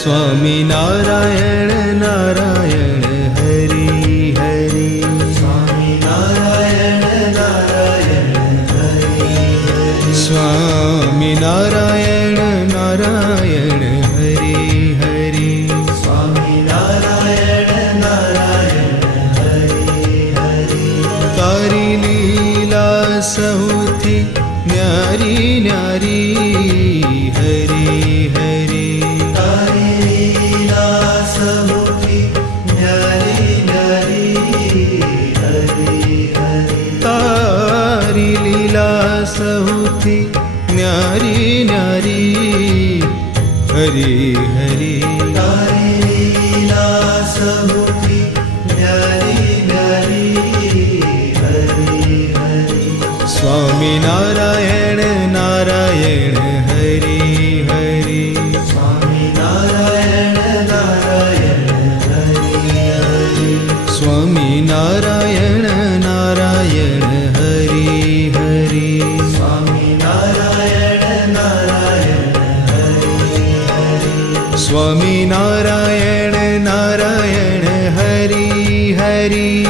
स्वामी नारायण नारायण हरि हरि। स्वामी नारायण नारायण हरि हरि। स्वामी नारायण नारायण हरि हरि। स्वामी नारायण नारायण हरि हरि। तारी लीला सौथी न्यारी न्यारी हरि हरि। तारी लीला सौथी न्यारी न्यारी हरि हरि। तारी लीला सौथी न्यारी न्यारी हरि हरि। तारी लीला सौथी न्यारी न्यारी हरि हरि। स्वामी नारायण नारायण हरि हरि। स्वामी नारायण नारायण हरि हरि। स्वामी नारायण नारायण हरि हरि। स्वामी नारायण नारायण हरि हरि। स्वामी नारायण नारायण हरि हरि।